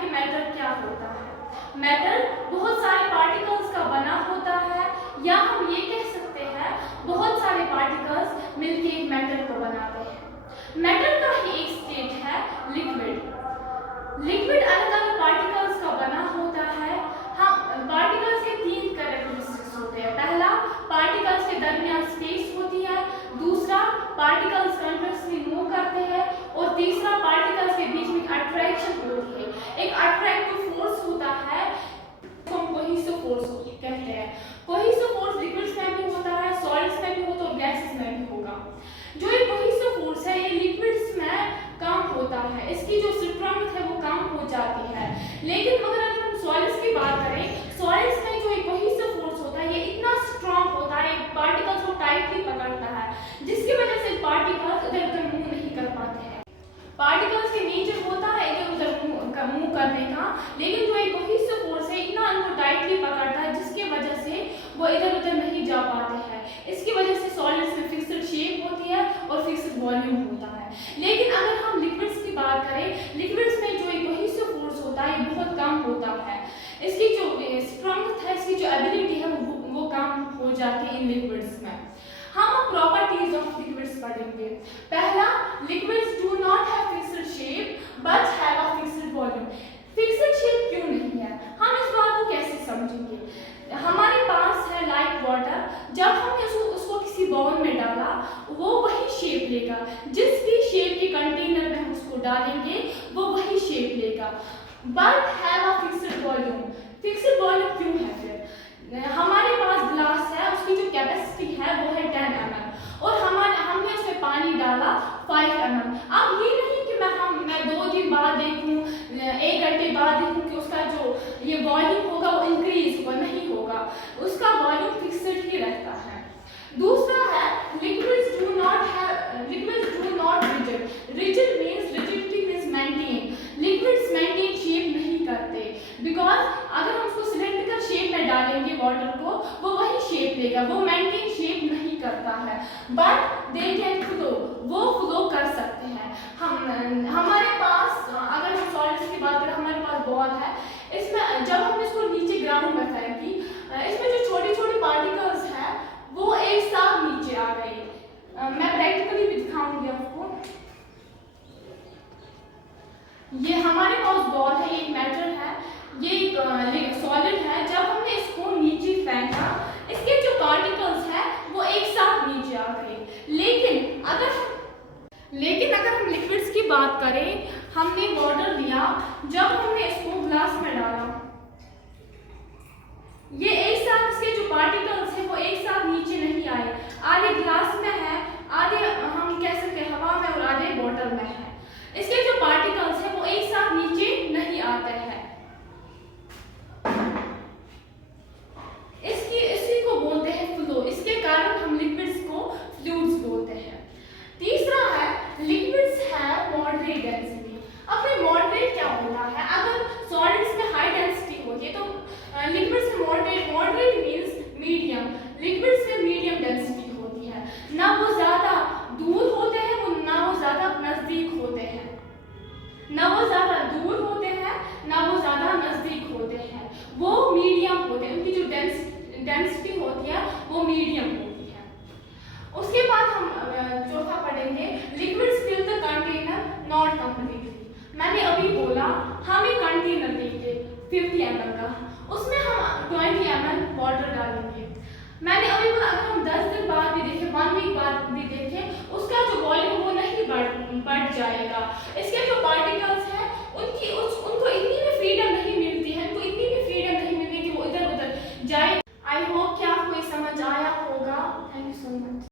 कि मैटर क्या होता है। मैटर बहुत सारे पार्टिकल्स का बना होता है, या हम ये कह सकते हैं बहुत सारे पार्टिकल्स मिलकर एक मैटर को बनाते हैं। मैटर का ही एक स्टेट है लिक्विड। लिक्विड अलग अलग पार्टिकल्स का बना होता है। हम पार्टिकल्स के तीन कैरेक्टरिस्टिक्स होते हैं। पहला, पार्टिकल्स के दरमियान स्पेस होती है। दूसरा, पार्टिकल्स कंटिन्यूअसली मूव करते हैं। और तीसरा, पार्टिकल्स के बीच में अट्रैक्शन होती है। एक अट्रैक्टिव फोर्स होता है, हम कोहेसिव फोर्स कहते हैं। कोहेसिव फोर्स लिक्विड्स में भी होता है, सॉलिड्स में भी होता है और गैसेस में भी होगा। जो ये कोहेसिव फोर्स है ये लिक्विड्स में कम होता है, इसकी जो स्ट्रेंथ है वो कम हो जाती है। लेकिन अगर हम सॉलिड्स की बात करें, सॉलिड्स में जो ये कोहेसिव फोर्स होता है ये इतना स्ट्रांग होता है, पार्टिकल्स को टाइटली पकड़ता है, जिसकी वजह से पार्टिकल्स इधर उधर मूव नहीं कर पाते हैं। पार्टिकल्स के नेचर होता है इधर उधर मूव करने का, लेकिन जो एक कोहेसिव फोर्स है इतना उनको टाइटली पकड़ता है जिसकी वजह से वो इधर उधर नहीं जा पाते हैं। इसकी वजह से सॉलिड्स में फिक्स्ड शेप होती है और फिक्स्ड वॉल्यूम होता है। लेकिन अगर हम लिक्विड्स की बात करें, लिक्विड्स में जो एक कोहेसिव फोर्स होता है ये बहुत कम होता है। इसकी जो स्ट्रेंथ है, इसकी जो एबिलिटी है वो कम हो जाती है इन लिक्विड्स में। हम प्रॉपर्टीज ऑफ लिक्विड्स पढ़ेंगे। पहला, liquids do not have fixed shape but have a fixed volume. Fixed shape क्यों नहीं है, हम इस बात को कैसे समझेंगे। हमारे पास है लाइक वाटर, जब हमने उसको किसी बाउल में डाला वो वही शेप लेगा। जिस भी शेप के कंटेनर में हम उसको डालेंगे वो वही शेप लेगा। But have a fixed volume. Fixed volume क्यों है फिर? हमारे पास ग्लास है, उसकी जो कैपेसिटी है वो है 10 ml और हमने उसमें पानी डाला 5 ml। अब ये नहीं कि मैं 2 दिन बाद देखूं, 1 घंटे बाद देखूं कि उसका जो ये वॉल्यूम होगा वो इंक्रीज होगा, नहीं होगा, उसका वॉल्यूम फिक्स्ड ही रहता है। दूसरा है liquids do not rigid. Rigid means rigidity means maintain. Liquids maintain shape नहीं करते, बिकॉज अगर हम उसको सिलेंड्रिकल शेप में डालेंगे वाटर को वो वही शेप लेगा, वो मेंटेन शेप नहीं करता है। बट दे कैन फ्लो, वो फ्लो कर सकते हैं। हमारे पास अगर हम सॉलिड्स की बात करें, हमारे पास बॉल है, इसमें जब हमने इसको नीचे ग्राउंड में फेंकी, इसमें जो छोटी छोटी पार्टिकल्स हैं वो एक साथ नीचे आ गई। मैं प्रैक्टिकली भी दिखाऊंगी आपको। ये हमारे पास बॉल है, ये एक मेटल है, ये एक सॉलिड है। जब हमने इसको नीचे फेंका, इसके जो पार्टिकल्स हैं वो एक साथ नीचे आ गए। लेकिन अगर हम लिक्विड्स की बात करें, हमने वाटर लिया, जब हमने इसको ग्लास में डाला, ये एक साथ इसके जो पार्टिकल्स हैं वो एक साथ नीचे नहीं आए। आधे ग्लास में है, आधे हम कह सकते हैं हवा में और आधे बॉटल में है। इसके जो पार्टिकल्स हैं वो एक साथ नीचे नहीं आते हैं। इसी को बोलते हैं फ्लो। इसके कारण हम लिक्विड्स को फ्लूइड्स बोलते हैं। तीसरा है लिक्विड्स हैव मॉडरेट डेंसिटी। अब फिर मॉडरेट क्या होता है? अगर सॉलिड्स में हाई डेंसिटी होती है तो लिक्विड्स में मॉडरेट मींस मीडियम। लिक्विड्स में मीडियम डेंसिटी होती है, ना वो ज्यादा दूर होते हैं ना वो ज्यादा नजदीक होते हैं, ना वो ज्यादा दूर होते हैं ना वो ज्यादा नजदीक होते हैं, वो मीडियम होते हैं। उनकी जो डेंसिटी होती है वो मीडियम होती है। उसके बाद हम चौथा पढ़ेंगे, liquids fill the container not completely. मैंने अभी बोला हम एक कंटेनर लेंगे 50 ml का, उसमें हम 20 ml वाटर डालेंगे। मैंने अभी बोला अगर हम 10 दिन बाद भी देखें, 1 वीक बाद भी देखें, उसका जो वॉल्यूम वो नहीं बढ़ जाएगा। इसके जो